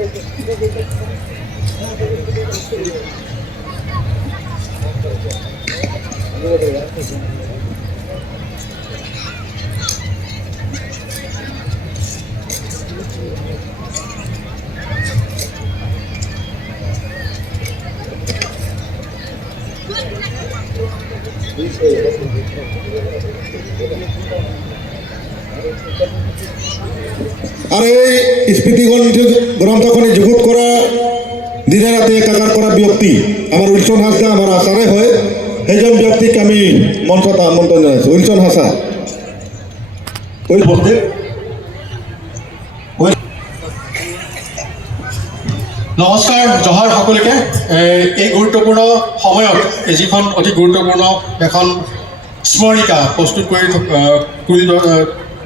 আর এই গ্রন্থখনি যুগুত করা দিনে রাতে একাকার করা ব্যক্তি আমার উইলসন হাসা আমার আশারে হয় সেইজন ব্যক্তিক আমি মঞ্চত আমন্ত্রণ জানাইছো। উইলসন হাসা নমস্কাৰ, জহাৰ সকলোকে। এই গুৰুত্বপূৰ্ণ সময়ত যিখন অতি গুৰুত্বপূৰ্ণ এখন স্মৰণিকা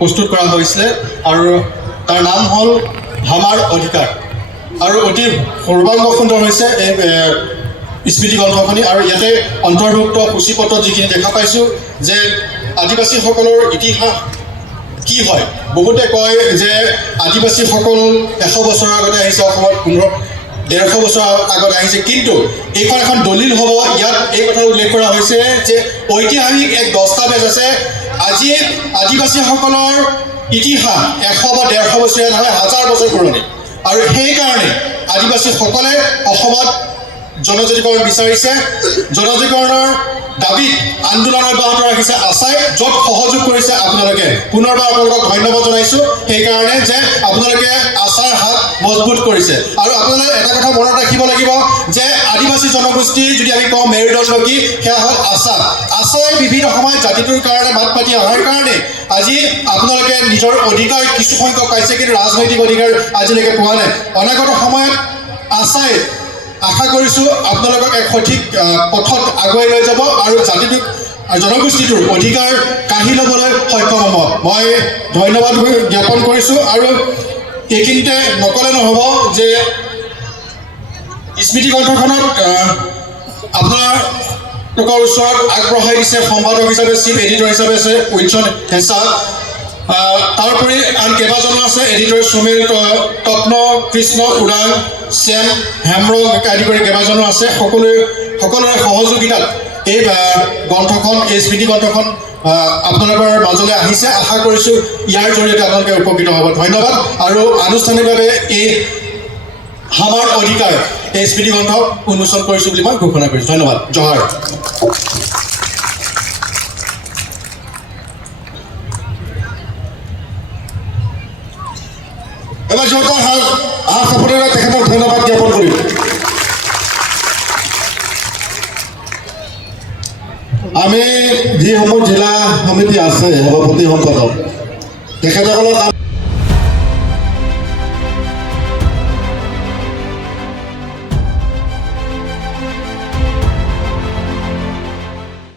প্ৰস্তুত কৰা হৈছিলে আৰু তাৰ নাম হ'ল হামাৰ অধিকাৰ। আৰু অতি সৰ্বাংগ সুন্দৰ হৈছে এই স্মৃতি গ্ৰন্থখনি। আৰু ইয়াতে অন্তৰ্ভুক্ত সূচীপত্ৰত যিখিনি দেখা পাইছোঁ যে আদিবাসীসকলৰ ইতিহাস কি হয়। বহুতে কয় যে আদিবাসীসকল 100 বছৰৰ আগতে আহিছে অসমত, 150 বছৰ আগত আহিছে, কিন্তু এইখন এখন দলিল হ'ব। ইয়াত এই কথা উল্লেখ কৰা হৈছে যে ঐতিহাসিক এক দস্তাবেজ আছে। আজি আদিবাসীসকলৰ ইতিহাস 100 বা 150 বছৰীয়া নহয়, 1000 বছৰ পুৰণি। আৰু সেইকাৰণে আদিবাসীসকলে অসমত জনজাতিকৰণ বিচাৰিছে। জনজাতিকৰণৰ দাবীত আন্দোলন অব্যাহত ৰাখিছে আশাই, য'ত সহযোগ কৰিছে আপোনালোকে। পুনৰবাৰ আপোনালোকক ধন্যবাদ জনাইছোঁ সেইকাৰণে যে আপোনালোকে আশাৰ হাত মজবুত কৰিছে। আৰু আপোনালোকে এটা কথা মনত ৰাখিব লাগিব যে আদিবাসী জনগোষ্ঠীৰ যদি আমি কওঁ মেৰুদণ্ড কি, সেয়া হ'ল আশা। আশাই বিভিন্ন সময়ত জাতিটোৰ কাৰণে মাত মাতি অহাৰ কাৰণে আজি আপোনালোকে নিজৰ অধিকাৰ কিছু সংখ্যক পাইছে, কিন্তু ৰাজনৈতিক অধিকাৰ আজিলৈকে পোৱা নাই। অনাগত সময়ত আশাই আশা কৰিছোঁ আপোনালোকক এক সঠিক পথত আগুৱাই লৈ যাব আৰু জাতিটোক জনগোষ্ঠীটোৰ অধিকাৰ কাঢ়ি ল'বলৈ সক্ষম হ'ব। মই ধন্যবাদ জ্ঞাপন কৰিছোঁ। আৰু এইখিনিতে নকলে নহ'ব যে স্মৃতি গ্ৰন্থখনত আপোনালোকৰ ওচৰত আগবঢ়াই দিছে সম্পাদক হিচাপে, চিফ এডিটৰ হিচাপে আছে উইলছন হেঁচা। তাৰোপৰি আন কেইবাজনো আছে এডিটৰ, সুমিল তপ্ন, কৃষ্ণ উৰাং, শ্যাম হেমৰং আদি কৰি কেইবাজনো আছে। সকলোৰে সহযোগিতাত এই গ্ৰন্থখন, এই স্মৃতি গ্ৰন্থখন আপোনালোকৰ মাজলৈ আহিছে। আশা কৰিছোঁ ইয়াৰ জৰিয়তে আপোনালোকে উপকৃত হ'ব। ধন্যবাদ। আৰু আনুষ্ঠানিকভাৱে এই হামাৰ অধিকাৰ এই স্মৃতি গ্ৰন্থ উন্মোচন কৰিছোঁ বুলি মই ঘোষণা কৰিছোঁ। ধন্যবাদ। জহাৰ। এবাৰ জোৰদাৰ হাত সাপোৰ্টাৰৰা তেখেতক ধন্যবাদ জ্ঞাপন কৰি। আমি যিসমূহ জিলা সমিতি আছে সভাপতি সম্পাদক তেখেতসকলক